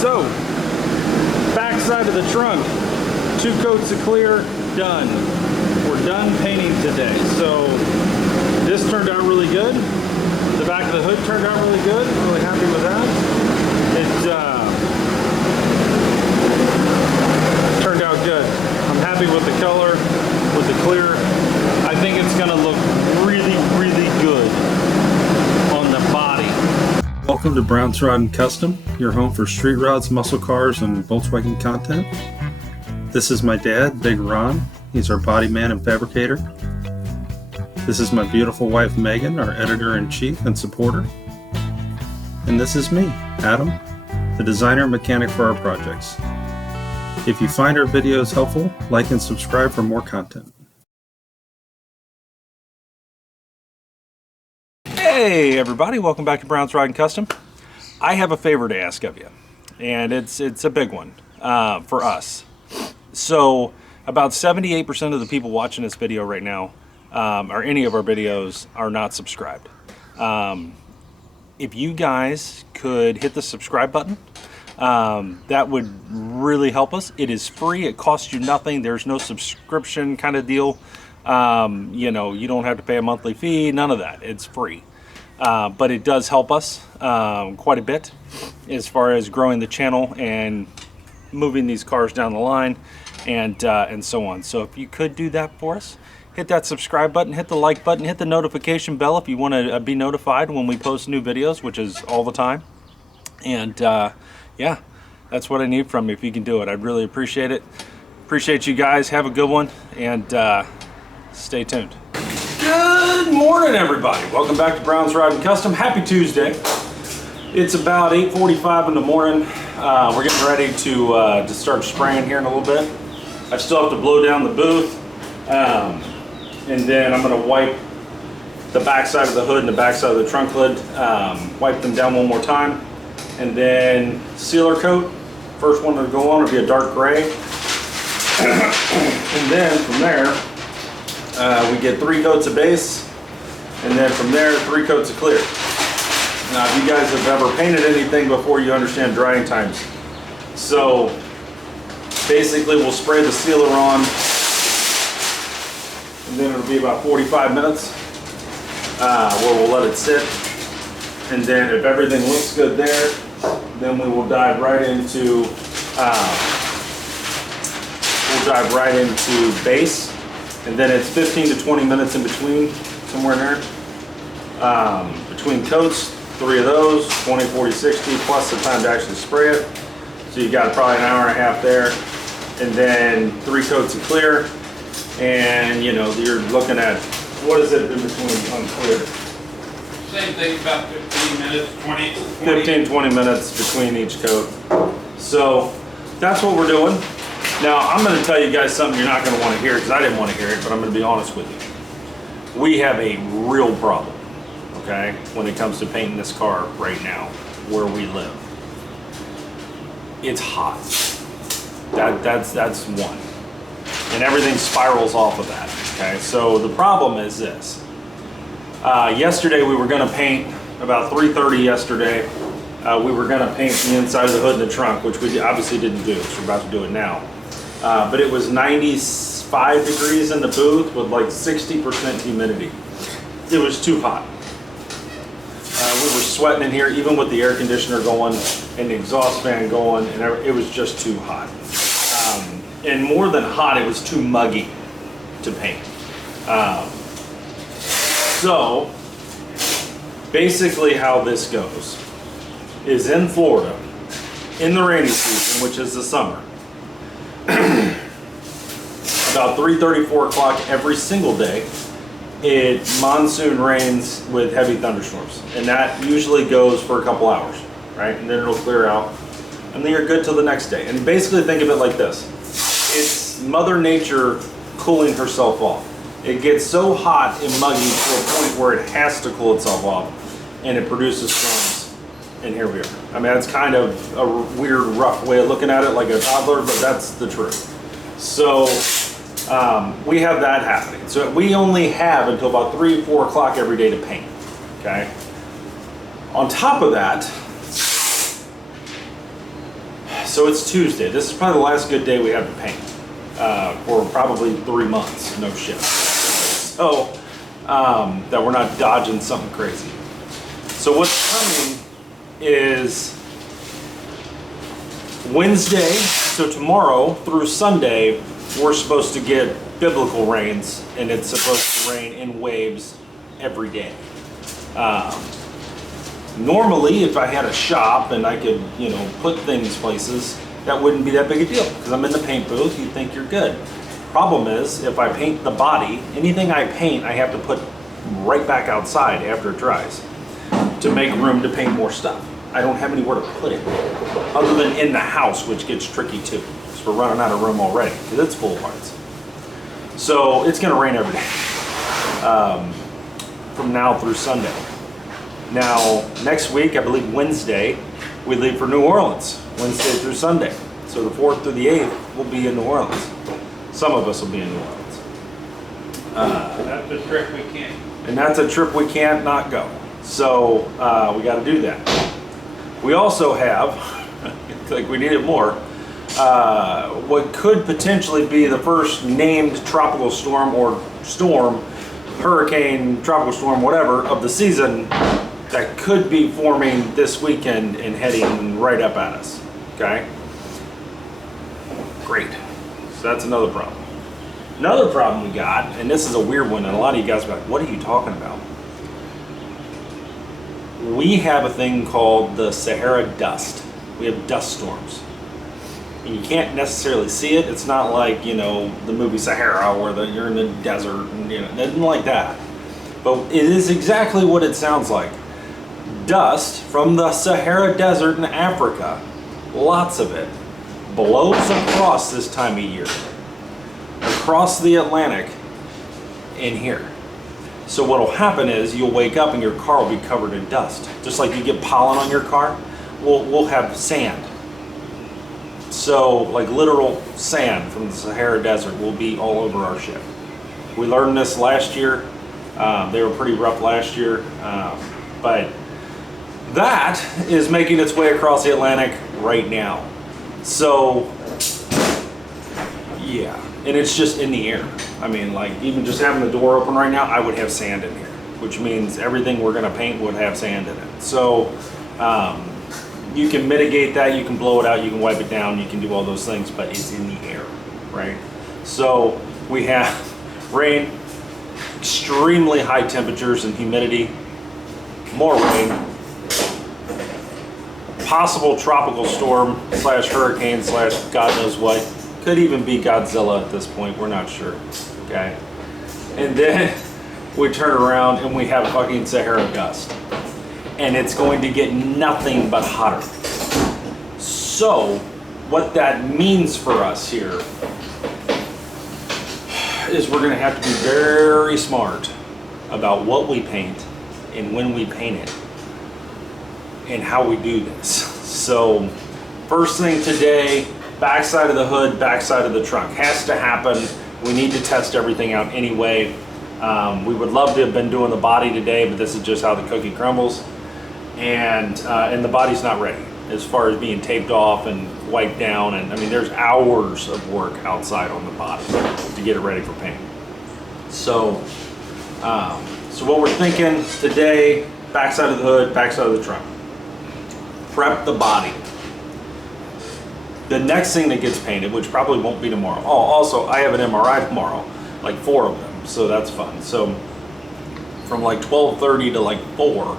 So, back side of the trunk, 2 coats of clear, done. We're done painting today. So, this turned out really good. The back of the hood turned out really good. Really happy with that. It turned out good. I'm happy with the color, with the clear. I think it's gonna look really, really good on the body. Welcome to Brown's Rod and Custom, your home for street rods, muscle cars, and Volkswagen content. This is my dad, Big Ron. He's our body man and fabricator. This is my beautiful wife, Megan, our editor-in-chief and supporter. And this is me, Adam, the designer and mechanic for our projects. If you find our videos helpful, like and subscribe for more content. Hey everybody, welcome back to Brown's Rod and Custom. I have a favor to ask of you, and it's a big one for us. So about 78% of the people watching this video right now, or any of our videos, are not subscribed. If you guys could hit the subscribe button, that would really help us. It is free, it costs you nothing, there's no subscription kind of deal. You know, you don't have to pay a monthly fee, none of that, it's free. But it does help us quite a bit as far as growing the channel and moving these cars down the line and so on. So if you could do that for us, hit that subscribe button, hit the like button, hit the notification bell if you want to be notified when we post new videos, which is all the time. And yeah, that's what I need from you if you can do it. I'd really appreciate it. Appreciate you guys. Have a good one, and stay tuned. Good morning, everybody. Welcome back to Brown's Rod and Custom. Happy Tuesday. It's about 8:45 in the morning. We're getting ready to start spraying here in a little bit. I still have to blow down the booth, and then I'm going to wipe the back side of the hood and the back side of the trunk lid. Wipe them down one more time, and then sealer coat. First one to go on will be a dark gray, and then from there we get 3 coats of base, and then from there 3 coats of clear. Now, if you guys have ever painted anything before, you understand drying times. So basically we'll spray the sealer on, and then it'll be about 45 minutes where we'll let it sit. And then if everything looks good there, then we will dive right into base. And then it's 15 to 20 minutes in between, somewhere in there. Between coats, 3 of those, 20, 40, 60, plus the time to actually spray it. So you got probably an hour and a half there. And then 3 coats of clear. And you know, you're looking at, what is it in between on clear? Same thing, about 15 minutes, 20. 15, 20 minutes between each coat. So that's what we're doing. Now, I'm going to tell you guys something you're not going to want to hear, because I didn't want to hear it, but I'm going to be honest with you. We have a real problem, okay, when it comes to painting this car right now, where we live. It's hot. That's one. And everything spirals off of that, okay? So the problem is this. Yesterday we were going to paint, about 3:30 yesterday, we were going to paint the inside of the hood and the trunk, which we obviously didn't do, so we're about to do it now. But it was 95 degrees in the booth with like 60% humidity. It was too hot. We were sweating in here, even with the air conditioner going and the exhaust fan going, and it was just too hot. And more than hot, it was too muggy to paint. So basically how this goes is in Florida, in the rainy season, which is the summer, about 3:30, 4 o'clock every single day, it monsoon rains with heavy thunderstorms. And that usually goes for a couple hours, right? And then it'll clear out. And then you're good till the next day. And basically think of it like this. It's Mother Nature cooling herself off. It gets so hot and muggy to a point where it has to cool itself off, and it produces storms. And here we are. I mean, that's kind of a weird, rough way of looking at it, like a toddler, but that's the truth. So we have that happening. So we only have until about 3 or 4 o'clock every day to paint, okay? On top of that, So it's Tuesday. This is probably the last good day we have to paint for probably 3 months. No shit. So that we're not dodging something crazy. So what's coming is Wednesday, so tomorrow through Sunday, we're supposed to get biblical rains, and it's supposed to rain in waves every day. Normally, if I had a shop and I could, put things places, that wouldn't be that big a deal because I'm in the paint booth. You'd think you're good. Problem is, if I paint the body, anything I paint, I have to put right back outside after it dries to make room to paint more stuff. I don't have anywhere to put it other than in the house, which gets tricky too. So we're running out of room already because it's full of parts. So it's going to rain every day from now through Sunday. Now, next week, I believe Wednesday, we leave for New Orleans, Wednesday through Sunday. So the 4th through the 8th, we'll be in New Orleans. Some of us will be in New Orleans. That's a trip we can't. And that's a trip we can't not go. So we got to do that. We also have, like we need it more, what could potentially be the first named tropical storm or storm, hurricane, tropical storm, whatever, of the season that could be forming this weekend and heading right up at us, okay? Great. So that's another problem. Another problem we got, and this is a weird one, and a lot of you guys are like, what are you talking about? We have a thing called the Sahara dust. We have dust storms. And you can't necessarily see it. It's not like, the movie Sahara where you're in the desert, and, nothing like that. But it is exactly what it sounds like. Dust from the Sahara Desert in Africa, lots of it, blows across this time of year, across the Atlantic in here. So what'll happen is you'll wake up and your car will be covered in dust. Just like you get pollen on your car, we'll have sand. So like literal sand from the Sahara Desert will be all over our ship. We learned this last year. They were pretty rough last year, but that is making its way across the Atlantic right now. So, yeah, and it's just in the air. I mean, like even just having the door open right now, I would have sand in here, which means everything we're gonna paint would have sand in it. So, you can mitigate that, you can blow it out, you can wipe it down, you can do all those things, but it's in the air, right? So we have rain, extremely high temperatures and humidity, more rain, possible tropical storm / hurricane / God knows what. Could even be Godzilla at this point, we're not sure, okay? And then we turn around and we have fucking Sahara dust. And it's going to get nothing but hotter. So, what that means for us here is we're gonna have to be very smart about what we paint and when we paint it and how we do this. So, first thing today, backside of the hood, backside of the trunk. Has to happen. We need to test everything out anyway. We would love to have been doing the body today, but this is just how the cookie crumbles. And the body's not ready as far as being taped off and wiped down. And I mean, there's hours of work outside on the body to get it ready for paint. So, so what we're thinking today, backside of the hood, backside of the trunk. Prep the body. The next thing that gets painted, which probably won't be tomorrow. Oh, also, I have an MRI tomorrow, like 4 of them, so that's fun. So from like 12:30 to like 4,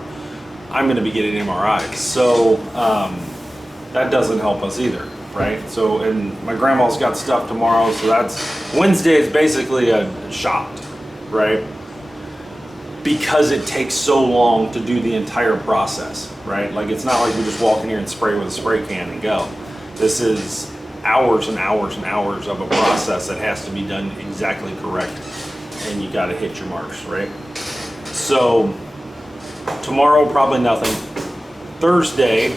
I'm gonna be getting MRIs. So that doesn't help us either, right? So, and my grandma's got stuff tomorrow, so that's, Wednesday is basically a shot, right? Because it takes so long to do the entire process, right? Like it's not like we just walk in here and spray with a spray can and go. This is hours and hours and hours of a process that has to be done exactly correct, and you got to hit your marks, right? So tomorrow, probably nothing. Thursday,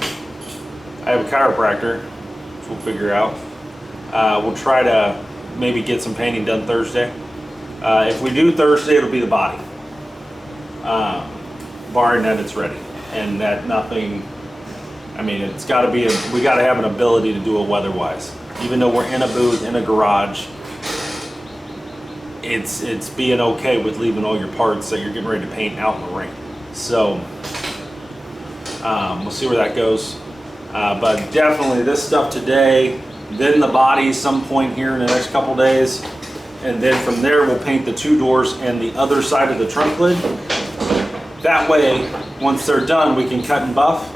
I have a chiropractor, which we'll figure out. We'll try to maybe get some painting done Thursday. If we do Thursday, it'll be the body. Barring that it's ready and that nothing I mean, it's got to be, we got to have an ability to do it weather-wise. Even though we're in a booth, in a garage, it's being okay with leaving all your parts that you're getting ready to paint out in the rain. So we'll see where that goes. But definitely this stuff today, then the body some point here in the next couple days. And then from there, we'll paint the 2 doors and the other side of the trunk lid. That way, once they're done, we can cut and buff,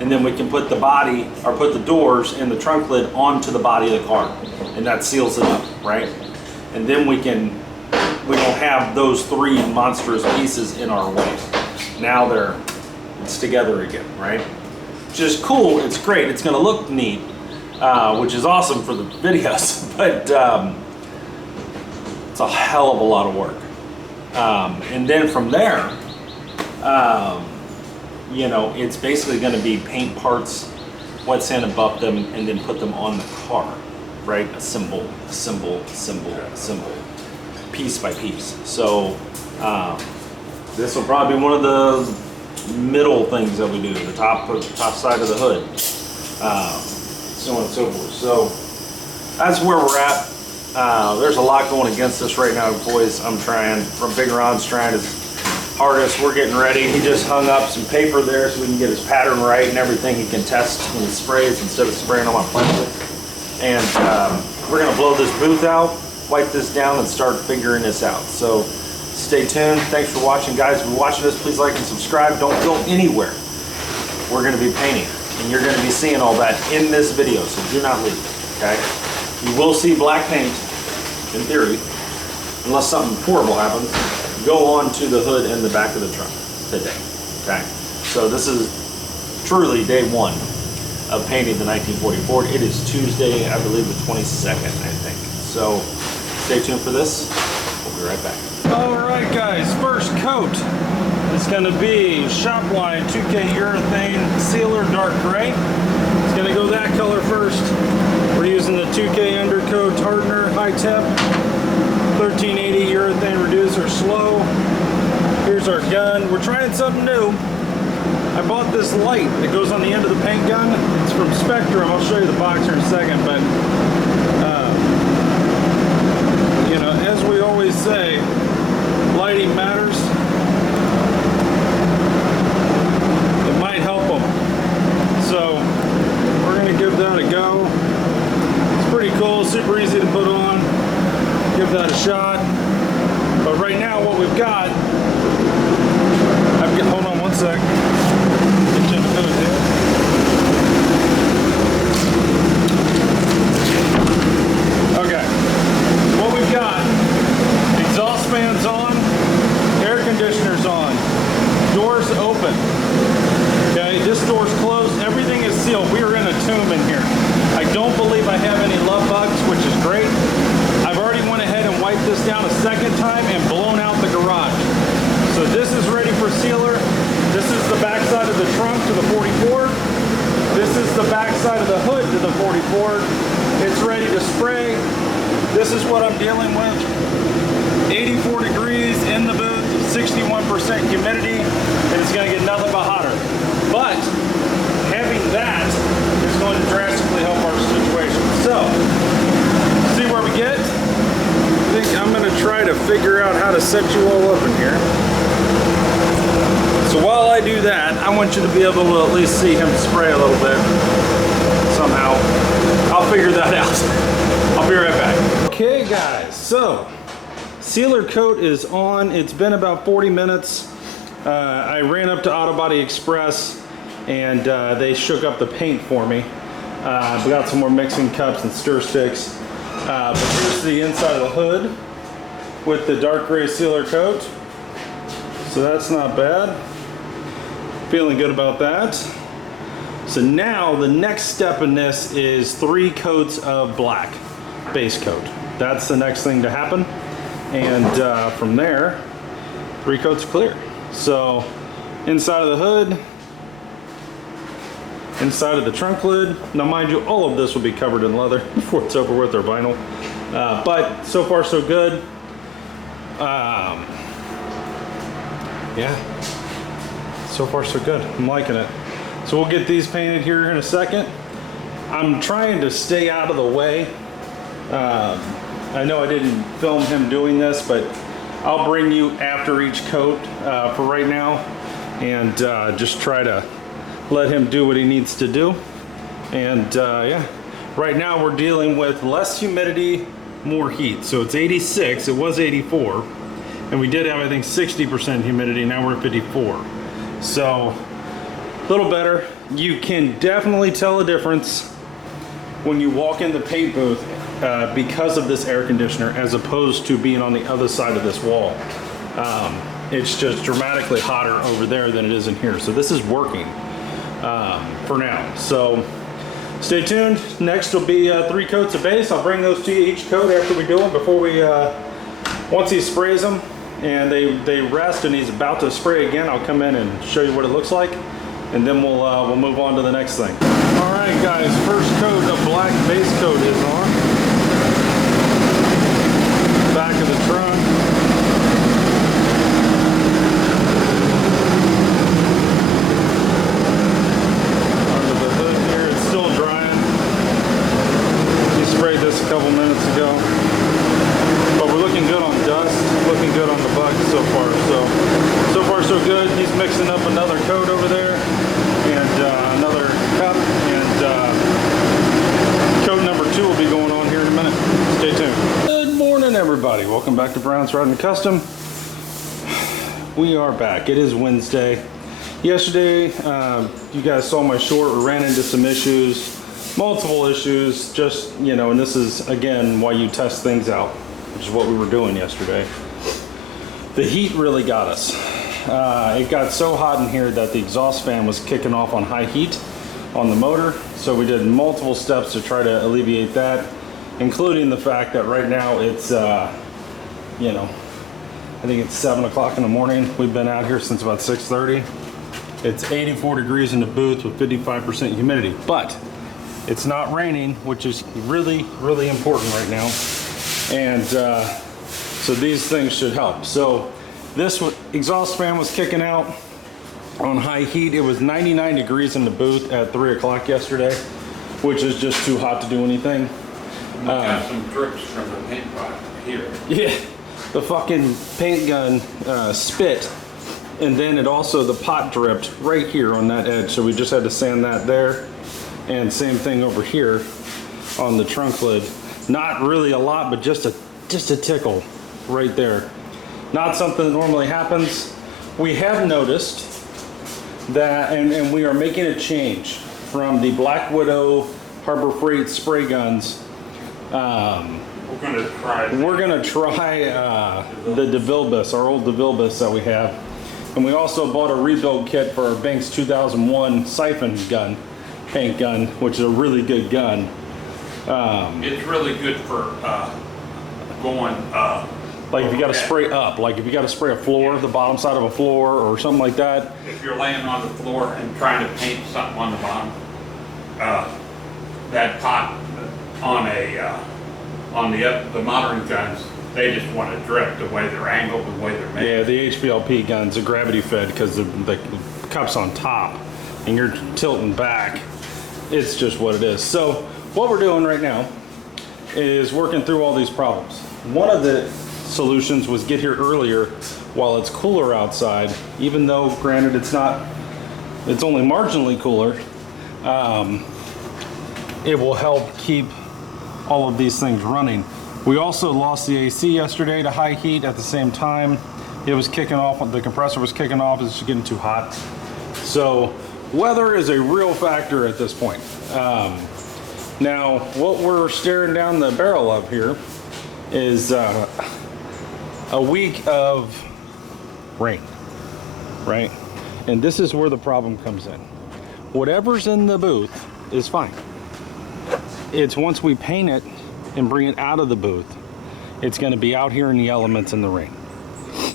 and then we can put the body, or put the doors and the trunk lid onto the body of the car. And that seals it up, right? And then we don't have those 3 monstrous pieces in our way. Now it's together again, right? Which is cool, it's great, it's gonna look neat, which is awesome for the videos, but it's a hell of a lot of work. And then from there, you know, it's basically going to be paint parts, wet sand and buff them, and then put them on the car, right? Assemble, piece by piece. So this will probably be one of the middle things that we do, the top side of the hood, so on and so forth. So that's where we're at. There's a lot going against us right now, boys. I'm trying, from Big Ron's trying his hardest. We're getting ready. He just hung up some paper there so we can get his pattern right and everything. He can test when he sprays instead of spraying on my plastic. And we're gonna blow this booth out, wipe this down, and start figuring this out. So stay tuned. Thanks for watching, guys. If you're watching this, please like and subscribe. Don't go anywhere. We're gonna be painting, and you're gonna be seeing all that in this video, so do not leave, okay? You will see black paint, in theory, unless something horrible happens, go on to the hood and the back of the trunk today, okay? So this is truly day 1 of painting the 1944. It is Tuesday, I believe the 22nd, I think. So stay tuned for this. We'll be right back. All right, guys, first coat is gonna be Shopline 2K urethane sealer dark gray. It's gonna go that color first. We're using the 2K undercoat hardener, high temp, 1380 urethane reducer slow. Here's our gun. We're trying something new. I bought this light that goes on the end of the paint gun. It's from Spectrum. I'll show you the box here in a second, but you know, as we always say, lighting matters. It might help them. So we're gonna give that a go. Pretty cool, super easy to put on. Give that a shot. But right now, what we've got, hold on one sec. Get you in the hood here. Okay. What we've got, exhaust fans on, air conditioners on, doors open. Okay, this door's closed, everything is sealed. We are in a tomb in here. I don't believe I have any love bugs, which is great. I've already went ahead and wiped this down a second time and blown out the garage. So this is ready for sealer. This is the back side of the trunk to the 44. This is the back side of the hood to the 44. It's ready to spray. This is what I'm dealing with. 84 degrees in the booth, 61% humidity, and it's gonna get nothing but hotter. But having that is going to drastically help our situation. So, see where we get? I think I'm going to try to figure out how to set you all up in here. So while I do that, I want you to be able to at least see him spray a little bit. Somehow. I'll figure that out. I'll be right back. Okay guys, so sealer coat is on. It's been about 40 minutes. I ran up to Auto Body Express and they shook up the paint for me. We got some more mixing cups and stir sticks. But here's the inside of the hood with the dark gray sealer coat. So that's not bad. Feeling good about that. So now the next step in this is 3 coats of black base coat. That's the next thing to happen. And from there, 3 coats clear. So inside of the hood, inside of the trunk lid. Now mind you, all of this will be covered in leather before it's over with, or vinyl. But so far so good. Yeah, so far so good. I'm liking it. So So we'll get these painted here in a second. I'm trying to stay out of the way. I know I didn't film him doing this, but I'll bring you after each coat for right now, and just try to let him do what he needs to do. And yeah, right now we're dealing with less humidity, more heat. So it's 86, it was 84, and we did have, I think, 60% humidity. Now we're at 54. So a little better. You can definitely tell a difference when you walk in the paint booth because of this air conditioner, as opposed to being on the other side of this wall. It's just dramatically hotter over there than it is in here. So this is working for now. So stay tuned. Next will be 3 coats of base. I'll bring those to you, each coat, after we do them. Before we, once he sprays them and they rest and he's about to spray again, I'll come in and show you what it looks like, and then we'll move on to the next thing. All right, guys. First coat of black base coat is on. Back of the trunk. Under the hood here, it's still drying. He sprayed this a couple minutes ago. But we're looking good on dust, looking good on the bugs so far. So far so good. He's mixing up another coat over there, and another cup, and coat number 2 will be going on here in a minute. Stay tuned. Good morning, everybody. Welcome back to Brown's Riding Custom. We are back. It is Wednesday. Yesterday, you guys saw my short. We ran into some issues, multiple issues, just, you know, and this is, again, why you test things out, which is what we were doing yesterday. The heat really got us. It got so hot in here that the exhaust fan was kicking off on high heat on the motor. So we did multiple steps to try to alleviate that, including the fact that right now it's, you know, I think it's 7 o'clock in the morning. We've been out here since about 6:30. It's 84 degrees in the booth with 55% humidity, but it's not raining, which is really, really important right now. And so these things should help. So this exhaust fan was kicking out on high heat. It was 99 degrees in the booth at 3 o'clock yesterday, which is just too hot to do anything. We got some drips from the paint pot here. Yeah, the fucking paint gun spit, and then it also, the pot dripped right here on that edge. So we just had to sand that there, and same thing over here on the trunk lid. Not really a lot, but just a tickle right there. Not something that normally happens. We have noticed that, and we are making a change from the Black Widow Harbor Freight spray guns. We're gonna try the DeVilbiss, our old DeVilbiss that we have, and we also bought a rebuild kit for our Banks 2001 siphon gun, paint gun, which is a really good gun. It's really good for going. Like if you got to spray up, like if you got to spray a floor, the bottom side of a floor or something like that. If you're laying on the floor and trying to paint something on the bottom, that pot on the modern guns, they just want to drip the way they're angled, the way they're made. Yeah, the HPLP guns are gravity fed because the cup's on top and you're tilting back. It's just what it is. So what we're doing right now is working through all these problems. One of the solutions was get here earlier while it's cooler outside, even though granted it's only marginally cooler. It will help keep all of these things running. We also lost the AC yesterday to high heat at the same time. It was kicking off, the compressor was kicking off, it's just getting too hot. So weather is a real factor at this point. Now what we're staring down the barrel of here is a week of rain, right? And this is where the problem comes in. Whatever's in the booth is fine. It's once we paint it and bring it out of the booth, it's going to be out here in the elements in the rain.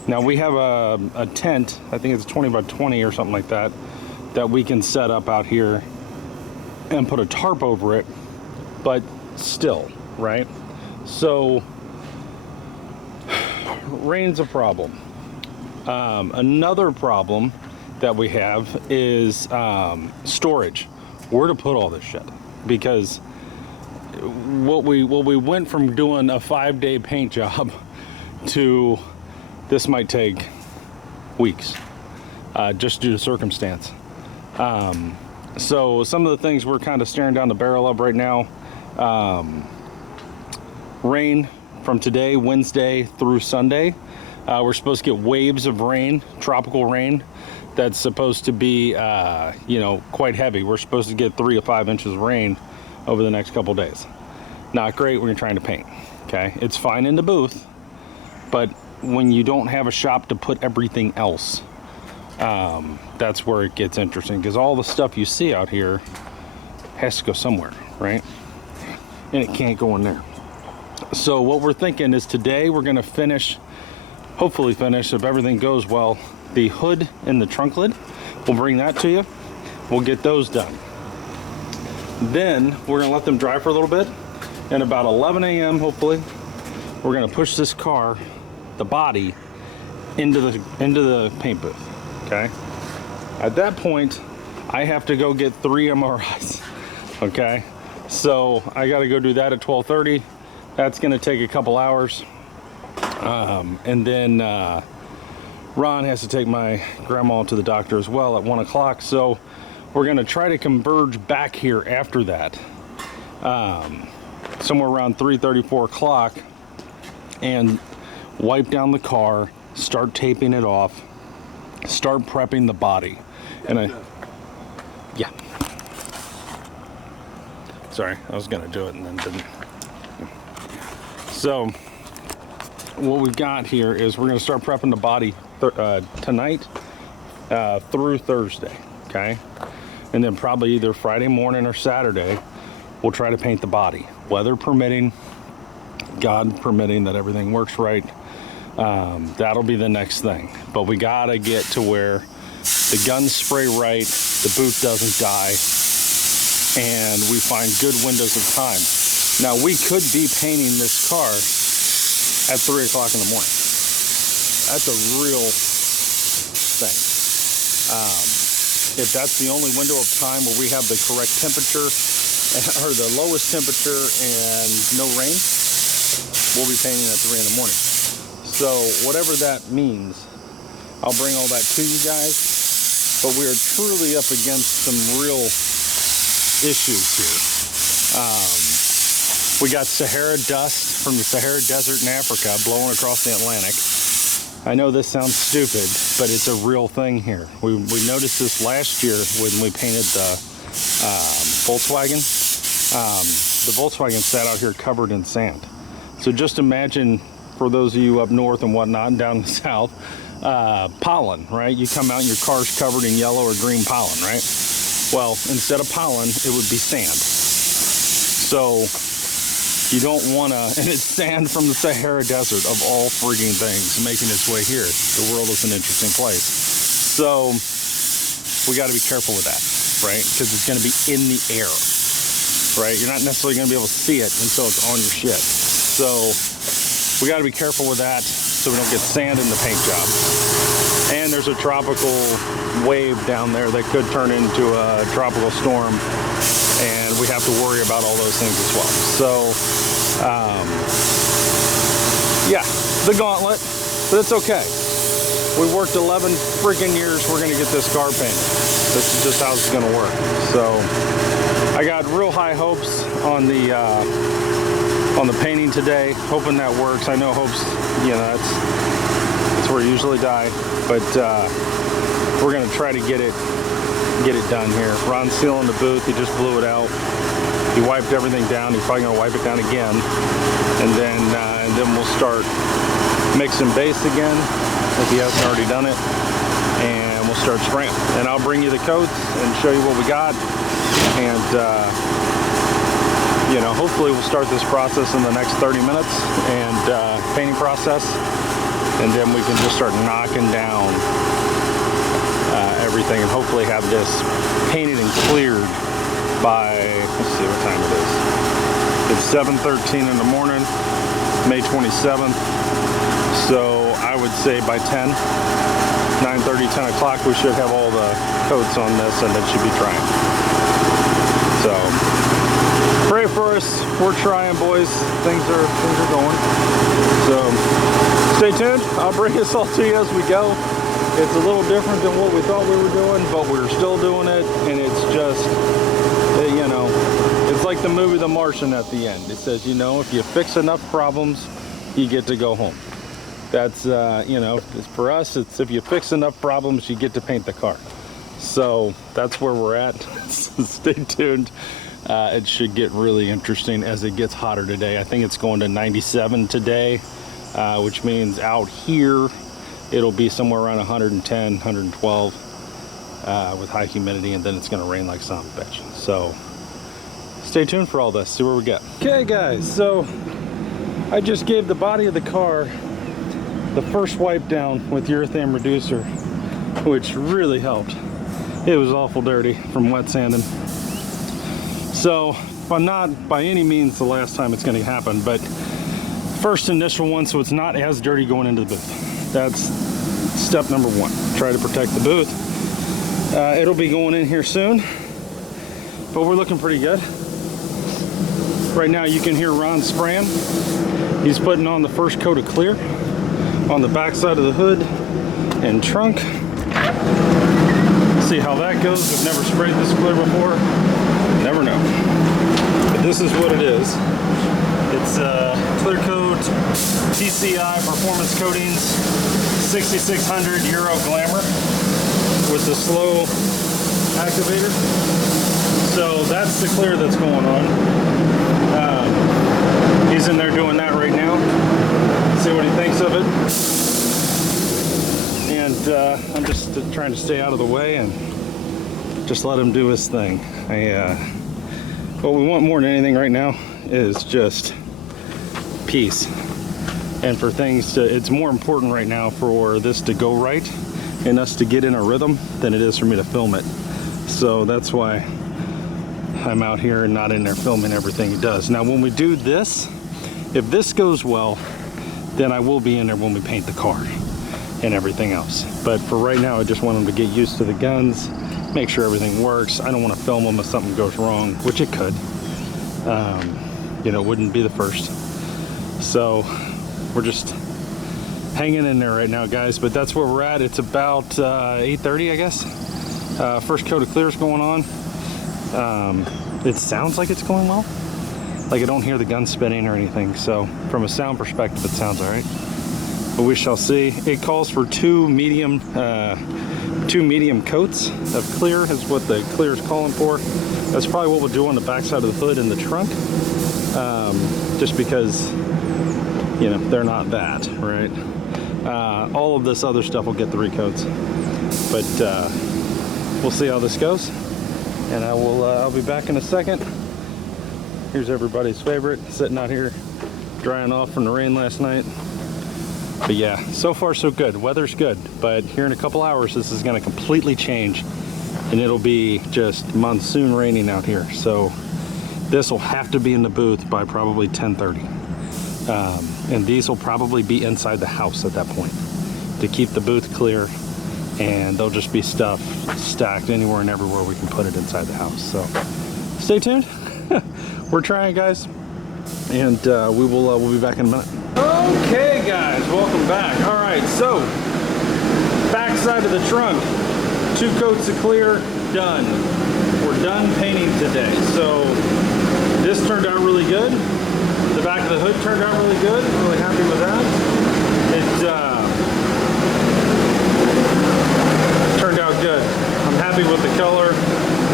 Now we have a tent, I think it's 20 by 20 or something like that, that we can set up out here and put a tarp over it, but still, right? So rain's a problem. Another problem that we have is storage. Where to put all this shit, because what we went from doing a 5-day paint job to this might take weeks, just due to circumstance. So some of the things we're kind of staring down the barrel of right now, rain from today, Wednesday through Sunday. We're supposed to get waves of rain, tropical rain, that's supposed to be, you know, quite heavy. We're supposed to get 3 to 5 inches of rain over the next couple days. Not great when you're trying to paint, okay? It's fine in the booth, but when you don't have a shop to put everything else, that's where it gets interesting, because all the stuff you see out here has to go somewhere, right? And it can't go in there. So what we're thinking is today we're gonna finish, hopefully finish, if everything goes well, the hood and the trunk lid. We'll bring that to you. We'll get those done. Then we're gonna let them dry for a little bit. And about 11 a.m. hopefully, we're gonna push this car, the body, into the paint booth. Okay. At that point, I have to go get 3 MRIs. Okay. So I got to go do that at 12:30. That's going to take a couple hours. And then Ron has to take my grandma to the doctor as well at 1 o'clock. So we're going to try to converge back here after that, somewhere around 3:30, 4 o'clock, and wipe down the car, start taping it off, start prepping the body. And yeah. Sorry, I was gonna do it and then didn't. So what we've got here is we're gonna start prepping the body tonight through Thursday, okay? And then probably either Friday morning or Saturday, we'll try to paint the body. Weather permitting, God permitting that everything works right. That'll be the next thing. But we gotta get to where the guns spray right, the boot doesn't die, and we find good windows of time. Now we could be painting this car at 3 o'clock in the morning. That's a real thing. If that's the only window of time where we have the correct temperature, or the lowest temperature and no rain, we'll be painting at 3 in the morning. So whatever that means, I'll bring all that to you guys. But we are truly up against some real issues here. We got Sahara dust from the Sahara Desert in Africa blowing across the Atlantic. I know this sounds stupid, but it's a real thing here. We noticed this last year when we painted the Volkswagen. The Volkswagen sat out here covered in sand. So just imagine, for those of you up north and whatnot, down the south, pollen, right? You come out and your car's covered in yellow or green pollen, right? Well, instead of pollen, it would be sand. So you don't want to, and it's sand from the Sahara Desert of all freaking things making its way here. The world is an interesting place. So we got to be careful with that, right? Because it's going to be in the air, right? You're not necessarily going to be able to see it until it's on your shit. So we got to be careful with that so we don't get sand in the paint job. And there's a tropical wave down there that could turn into a tropical storm, and we have to worry about all those things as well. So yeah, the gauntlet, but it's okay. We worked 11 freaking years. We're gonna get this car painted. This is just how it's gonna work. So I got real high hopes on the painting today, hoping that works. I know hopes, you know, that's where you usually die, but we're gonna try to get it done here. Ron's sealing the booth. He just blew it out. He wiped everything down. He's probably gonna wipe it down again, and then we'll start mixing base again if he hasn't already done it, and we'll start spraying. And I'll bring you the coats and show you what we got, and you know, hopefully we'll start this process in the next 30 minutes, and painting process, and then we can just start knocking down everything, and hopefully have this painted and cleared by, let's see what time it is. It's 7:13 in the morning, May 27th. So I would say by 9:30, 10 o'clock, we should have all coats on this and it should be trying. So pray for us. We're trying, boys. Things are going. So stay tuned. I'll bring this all to you as we go. It's a little different than what we thought we were doing, but we're still doing it, and it's just, you know, it's like the movie The Martian at the end. It says, you know, if you fix enough problems, you get to go home. That's, you know, it's for us, it's if you fix enough problems, you get to paint the car. So that's where we're at. Stay tuned. It should get really interesting as it gets hotter today. I think it's going to 97 today, which means out here, it'll be somewhere around 110, 112 with high humidity, and then it's going to rain like son of a bitch. So stay tuned for all this, see where we get. Okay guys, so I just gave the body of the car the first wipe down with urethane reducer, which really helped. It was awful dirty from wet sanding. So, but not by any means the last time it's going to happen, but first initial one, so it's not as dirty going into the booth. That's step number one. Try to protect the booth. It'll be going in here soon, but we're looking pretty good. Right now you can hear Ron spraying. He's putting on the first coat of clear on the back side of the hood and trunk. See how that goes. We've never sprayed this clear before. Never know. But this is what it is. It's clear coat TCI Performance Coatings 6600 Euro Glamour with the slow activator. So that's the clear that's going on. He's in there doing that right now. See what he thinks of it. And I'm just trying to stay out of the way and just let him do his thing. What we want more than anything right now is just peace. And for things to, it's more important right now for this to go right and us to get in a rhythm than it is for me to film it. So that's why I'm out here and not in there filming everything he does. Now when we do this, if this goes well, then I will be in there when we paint the car and everything else. But for right now, I just want him to get used to the guns, make sure everything works. I don't want to film him if something goes wrong, which it could. You know, wouldn't be the first. So we're just hanging in there right now, guys, but that's where we're at. It's about 8:30, I guess. First coat of clear is going on. It sounds like it's going well. Like I don't hear the gun spinning or anything. So from a sound perspective, it sounds all right. But we shall see. It calls for two medium coats of clear is what the clear is calling for. That's probably what we'll do on the back side of the hood and the trunk. Just because, you know, they're not that, right? All of this other stuff will get 3 coats. But we'll see how this goes. And I'll be back in a second. Here's everybody's favorite, sitting out here drying off from the rain last night. But yeah, so far so good. Weather's good, but here in a couple hours this is going to completely change and it'll be just monsoon raining out here. So this will have to be in the booth by probably 10:30. And these will probably be inside the house at that point to keep the booth clear, and they'll just be stuff stacked anywhere and everywhere we can put it inside the house. So stay tuned. We're trying, guys, and we'll be back in a minute. Okay, guys, welcome back. All right, so back side of the trunk, 2 coats of clear, done. We're done painting today. So this turned out really good. The back of the hood turned out really good. Really happy with that. It turned out good. I'm happy with the color,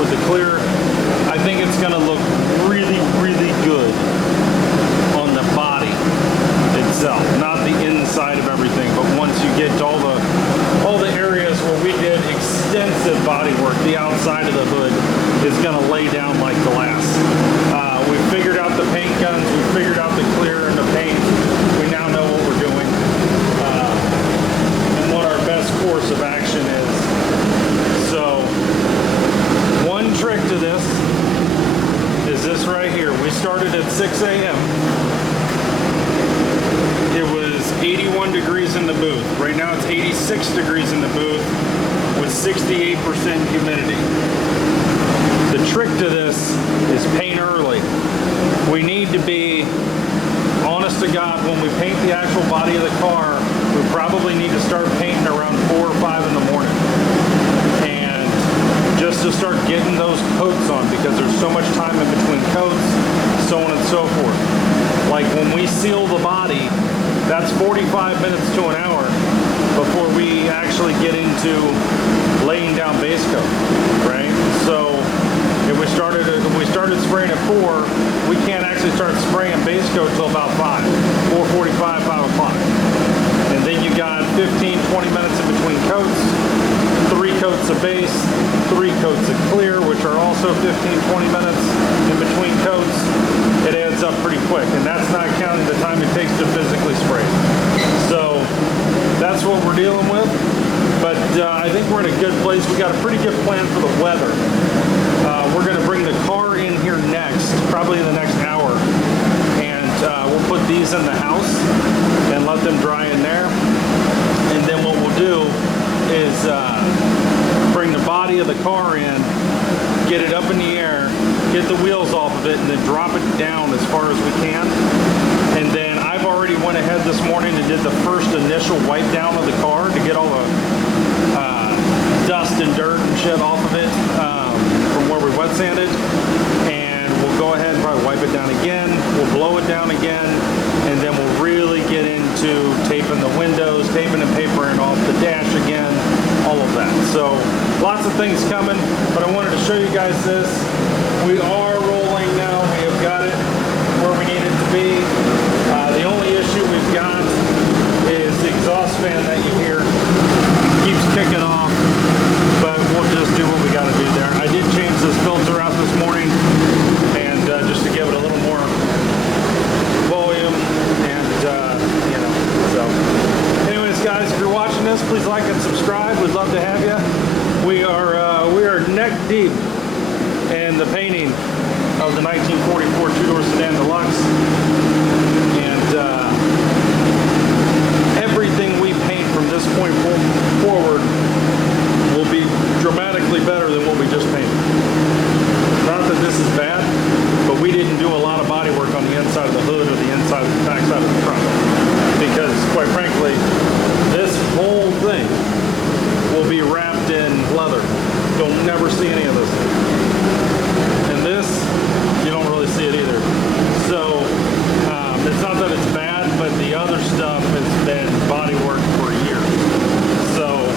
with the clear. I think it's gonna look really, really good on the body itself, not the inside of everything, but once you get to all the areas where we did extensive body work, the outside of the hood is gonna lay down like glass. We figured out the paint guns, we figured out the clear and the paint. We now know what we're doing and what our best course of action is. So one trick to this is this right here. We started at 6 a.m. It was 81 degrees in the booth. Right now it's 86 degrees in the booth. with 68% humidity. The trick to this is paint early. We need to be, honest to God, when we paint the actual body of the car, we probably need to start painting around 4 or 5 in the morning. And just to start getting those coats on, because there's so much time in between coats, so on and so forth. Like when we seal the body, that's 45 minutes to an hour before we actually get into laying down base coat, right? So if we started spraying at 4, we can't actually start spraying base coat until about 5, 4:45, 5 o'clock. And then you got 15, 20 minutes in between coats, 3 coats of base, 3 coats of clear, which are also 15, 20 minutes in between coats. It adds up pretty quick, and that's not counting the time it takes to physically spray. So that's what we're dealing with. But I think we're in a good place. We got a pretty good plan for the weather. We're going to bring the car in here next, probably in the next hour, and we'll put these in the house and let them dry in there. And then what we'll do is bring the body of the car in, get it up in the air, get the wheels off of it, and then drop it down as far as we can. And then I've already went ahead this morning and did the first initial wipe down of the car to get all the dust and dirt and shit off of it from where we wet sanded. And we'll go ahead and probably wipe it down again. We'll blow it down again, and then we'll really get into taping the windows, taping and papering off the dash again, all of that. So lots of things coming, but I wanted to show you guys this. We are rolling now. We have got it where we need it to be. The only issue we've got is the exhaust fan that you hear keeps kicking off, but we'll just do what we got to do there. I did change this filter out this morning, and just to give it a little more volume, and you know. So, anyways, guys, if you're watching this, please like and subscribe. We'd love to have you. We are neck deep in the painting of the 1944 two-door sedan deluxe, and everything we paint from this point forward will be dramatically better than what we just painted. Not that this is bad, but we didn't do a lot of body work on the inside of the hood or the inside of the back side of the trunk, because quite frankly, this whole thing will be wrapped in leather. You'll never see any of this. And this, you don't really see it either. So it's not that it's bad, but the other stuff has been body work for years. So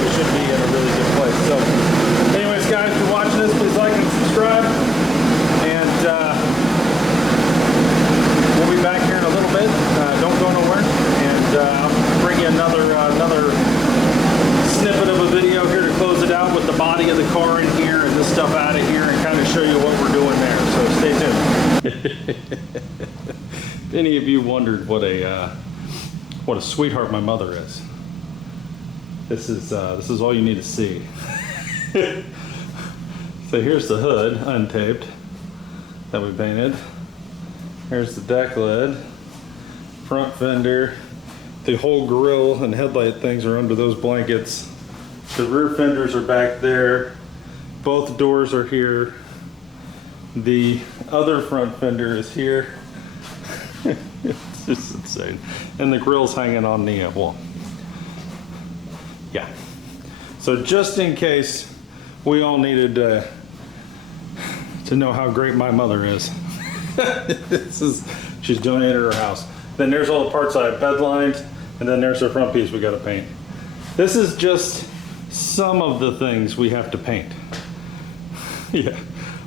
we should be in a really good place. So anyways, guys, if you're watching this, please like and subscribe. And we'll be back here in a little bit. Don't go nowhere. And I'll bring you another snippet of a video here to close it out with the body of the car in here and this stuff out of here, and kind of show you what we're doing there. So stay tuned. If any of you wondered what a sweetheart my mother is, this is all you need to see. So here's the hood untaped that we painted. Here's the deck lid, front fender. The whole grille and headlight things are under those blankets. The rear fenders are back there. Both doors are here. The other front fender is here. It's just insane. And the grill's hanging on the wall. Yeah. So just in case we all needed to know how great my mother is. She's donated her house. Then there's all the parts I have bed lined, and then there's the front piece we got to paint. This is just some of the things we have to paint. Yeah,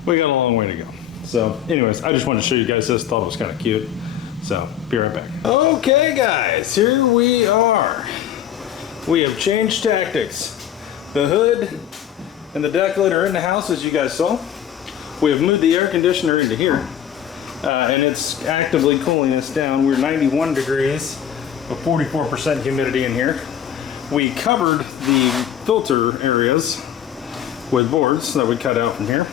we got a long way to go. So anyways, I just wanted to show you guys this, thought it was kind of cute. So be right back. Okay guys, here we are. We have changed tactics. The hood and the deck lid are in the house, as you guys saw. We have moved the air conditioner into here. And it's actively cooling us down. We're 91 degrees with 44% humidity in here. We covered the filter areas with boards that we cut out from here.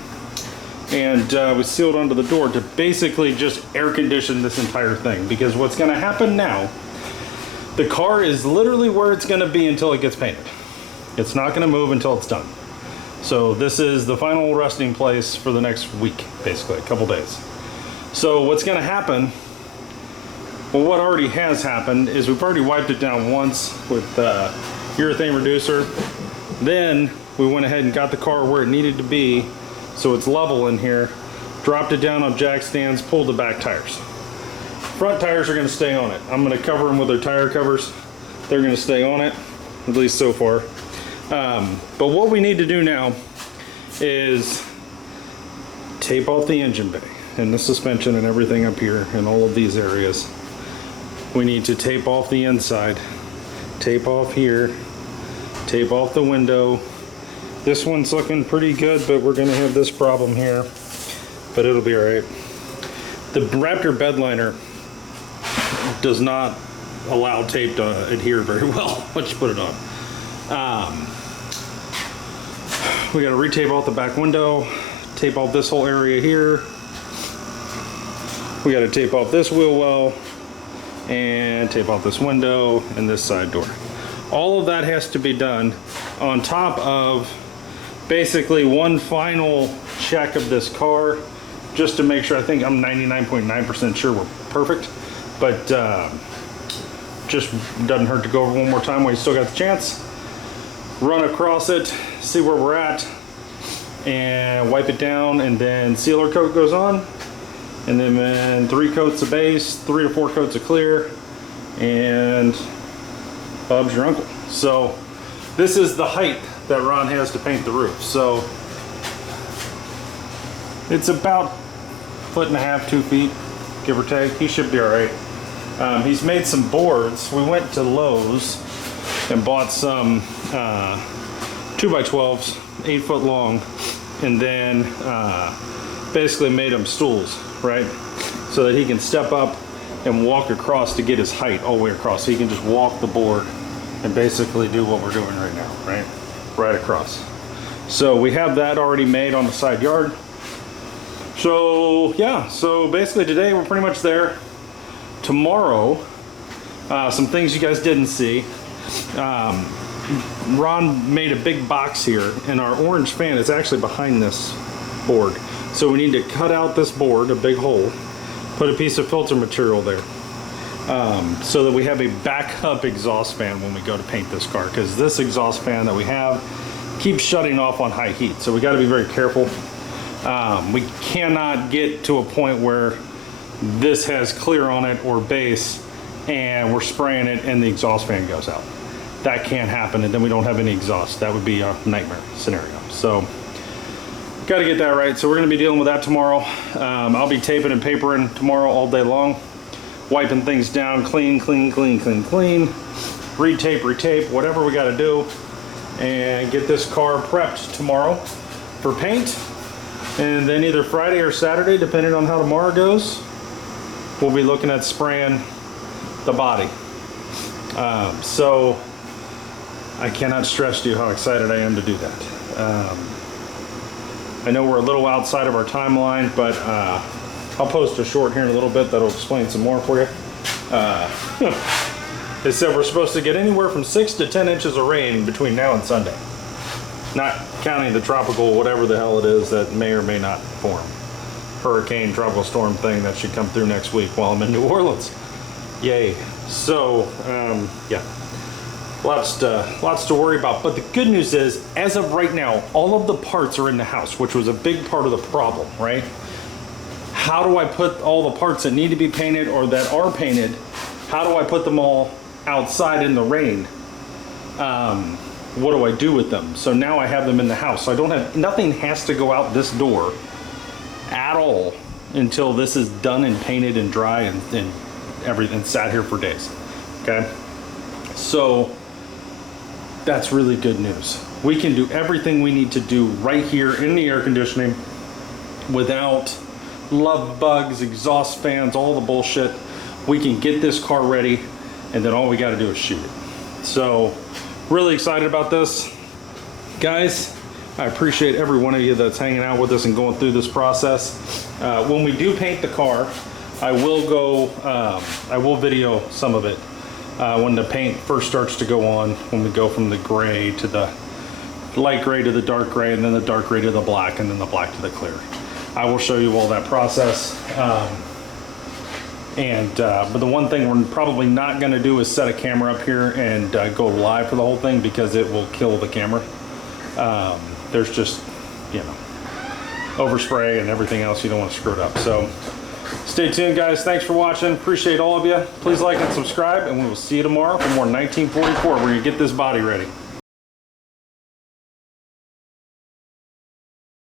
And we sealed onto the door to basically just air condition this entire thing. Because what's gonna happen now, the car is literally where it's gonna be until it gets painted. It's not gonna move until it's done. So this is the final resting place for the next week, basically, a couple days. So what's gonna happen, well, what already has happened is we've already wiped it down once with urethane reducer. Then we went ahead and got the car where it needed to be, so it's level in here, dropped it down on jack stands, pulled the back tires. Front tires are gonna stay on it. I'm gonna cover them with their tire covers. They're gonna stay on it, at least so far. But what we need to do now is tape off the engine bay and the suspension and everything up here in all of these areas. We need to tape off the inside, tape off here, tape off the window. This one's looking pretty good, but we're gonna have this problem here, but it'll be all right. The Raptor bed liner does not allow tape to adhere very well once you put it on. We got to retape off the back window, tape off this whole area here. We got to tape off this wheel well and tape off this window and this side door. All of that has to be done on top of basically one final check of this car, just to make sure. I think I'm 99.9% sure we're perfect, but just doesn't hurt to go over one more time while you still got the chance. Run across it, see where we're at, and wipe it down, and then sealer coat goes on, and then 3 coats of base, 3 or 4 coats of clear, and Bob's your uncle. So this is the height that Ron has to paint the roof. So it's about 1.5 feet, 2 feet, give or take. He should be all right. He's made some boards. We went to Lowe's and bought some 2x12s, 8 foot long, and then basically made them stools, right? So that he can step up and walk across to get his height all the way across. So he can just walk the board and basically do what we're doing right now, right? Right across. So we have that already made on the side yard. So yeah, so basically today we're pretty much there. Tomorrow, some things you guys didn't see. Ron made a big box here, and our orange fan is actually behind this board. So we need to cut out this board, a big hole, put a piece of filter material there, so that we have a backup exhaust fan when we go to paint this car, because this exhaust fan that we have keeps shutting off on high heat. So we got to be very careful. We cannot get to a point where this has clear on it or base and we're spraying it and the exhaust fan goes out. That can't happen, and then we don't have any exhaust. That would be a nightmare scenario. So got to get that right. So we're going to be dealing with that tomorrow. I'll be taping and papering tomorrow all day long, wiping things down, clean, retape, whatever we got to do, and get this car prepped tomorrow for paint. And then either Friday or Saturday, depending on how tomorrow goes, we'll be looking at spraying the body. So I cannot stress to you how excited I am to do that. I know we're a little outside of our timeline, but I'll post a short here in a little bit that'll explain some more for you. They said we're supposed to get anywhere from 6 to 10 inches of rain between now and Sunday. Not counting the tropical whatever the hell it is that may or may not form. Hurricane, tropical storm thing that should come through next week while I'm in New Orleans. Yay. So, yeah. Lots to worry about. But the good news is, as of right now, all of the parts are in the house, which was a big part of the problem, right? How do I put all the parts that need to be painted or that are painted, how do I put them all outside in the rain? What do I do with them? So now I have them in the house. So I don't have, nothing has to go out this door at all until this is done and painted and dry and everything sat here for days. Okay? So that's really good news. We can do everything we need to do right here in the air conditioning without love bugs, exhaust fans, all the bullshit. We can get this car ready, and then all we got to do is shoot it. So really excited about this. Guys, I appreciate every one of you that's hanging out with us and going through this process. When we do paint the car, I will video some of it when the paint first starts to go on, when we go from the gray to the light gray to the dark gray, and then the dark gray to the black, and then the black to the clear. I will show you all that process. But the one thing we're probably not going to do is set a camera up here and go live for the whole thing, because it will kill the camera. There's just, you know, overspray and everything else. You don't want to screw it up. So stay tuned, guys. Thanks for watching. Appreciate all of you. Please like and subscribe, and we will see you tomorrow for more 1944, where you get this body ready.